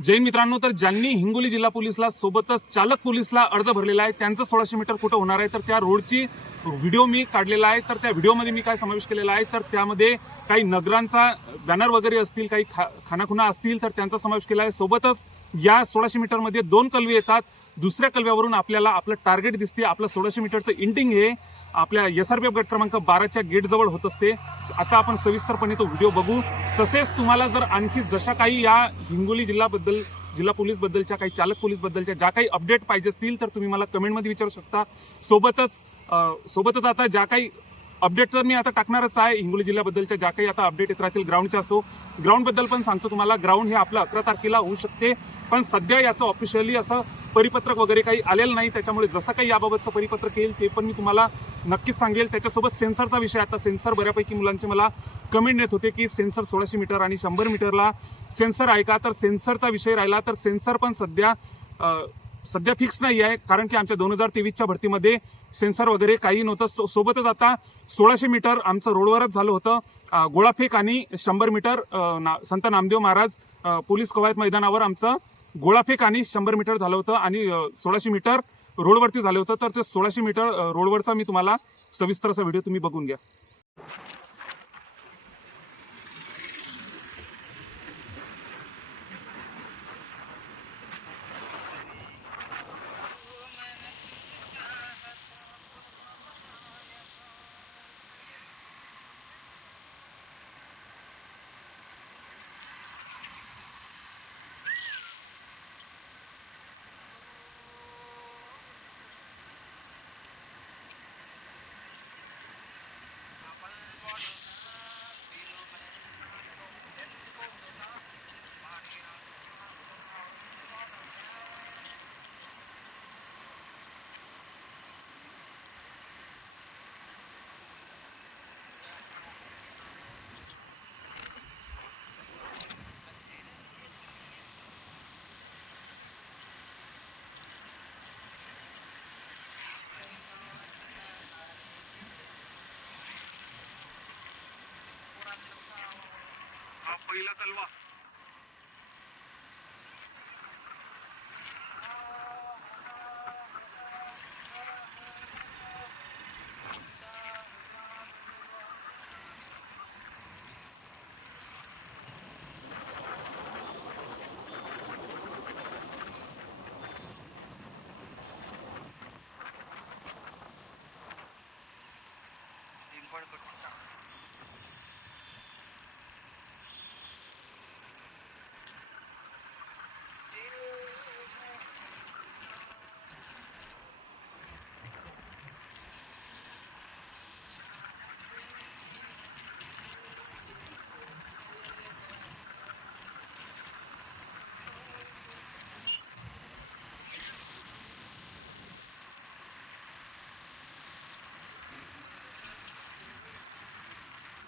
जैन मित्रांनो, तर ज्यांनी हिंगोली जिल्हा पोलीसला सोबतच चालक पोलीसला अर्ज भरलेला आहे त्यांचं 1600 मीटर कुठं होणार आहे, तर त्या रोडची व्हिडिओ मी काढलेला आहे. तर त्या व्हिडिओमध्ये मी काय समावेश केलेला आहे, तर त्यामध्ये काही नगरांचा बॅनर वगैरे असतील, काही खानाखुणा असतील, तर त्यांचा समावेश केला आहे. सोबतच या 1600 मीटरमध्ये 2 कलवे येतात. दुसऱ्या कलव्यावरून आपल्याला आपलं टार्गेट दिसते. आपलं 1600 मीटरचं एंडिंग हे आपल्या SRPF गट क्रमांक 12च्या गेटजवळ होत असते. आता आपण सविस्तरपणे तो व्हिडिओ बघू. तसेच तुम्हाला जर आणखी जशा काही या हिंगोली जिल्हा पोलीस बद्दलच्या, काही चालक पोलीस बद्दलच्या ज्या काही अपडेट पाहिजे असतील, तर तुम्ही मला कमेंटमध्ये विचारू शकता. सोबतच आता ज्या काही अपडेट तर मी आता टाकणारच आहे हिंगोली जिल्ह्याबद्दलच्या, ज्या काही आता अपडेट येत राहतील ग्राउंडच्या असो. ग्राउंडबद्दल पण सांगतो तुम्हाला. ग्राउंड हे आपलं 11 तारखेला होऊ शकते, पण सध्या याचं ऑफिशियली असं परिपत्रक वगैरे काही आलेलं नाही. त्याच्यामुळे जसं काही याबाबतचं परिपत्रक येईल ते पण मी तुम्हाला नक्कीच सांगेल. त्याच्यासोबत सेन्सरचा विषय, आता सेन्सर बऱ्यापैकी मुलांचे मला कमेंट येत होते की सेन्सर 1600 मीटर आणि 100 मीटरला सेन्सर आहे का, तर सेन्सरचा विषय राहिला तर सेन्सर पण सध्या फिक्स नाही आहे, कारण की आमच्या 2023च्या भरतीमध्ये सेन्सर वगैरे काही नव्हतं. सोबतच आता 1600 मीटर आमचं रोडवरच झालं होतं. गोळाफेक आणि 100 मीटर संत नामदेव महाराज पोलीस कवायत मैदानावर आमचं गोळाफेक आणि 100 मीटर झालं होतं आणि 1600 मीटर रोडवरती झालं होतं. तर ते 1600 मीटर रोडवरचा मी तुम्हाला सविस्तर असा व्हिडिओ तुम्ही बघून घ्या. हा पहिला कलवा.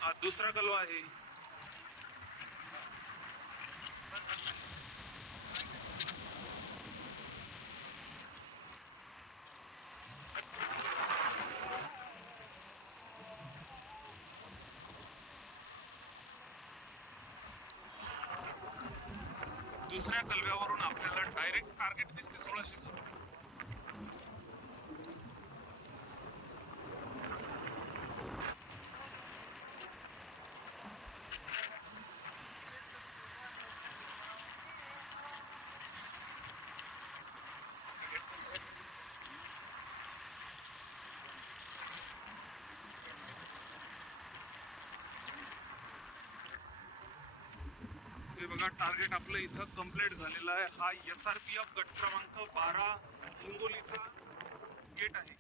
हा दुसरा कलवा आहे. दुसऱ्या कलव्यावरून आपल्याला डायरेक्ट टार्गेट दिसते 1600चं. हे बघा, टार्गेट आपलं इथं कंप्लीट झालेलं आहे. हा SRPF गट क्रमांक 12 हिंगोलीचा गेट आहे.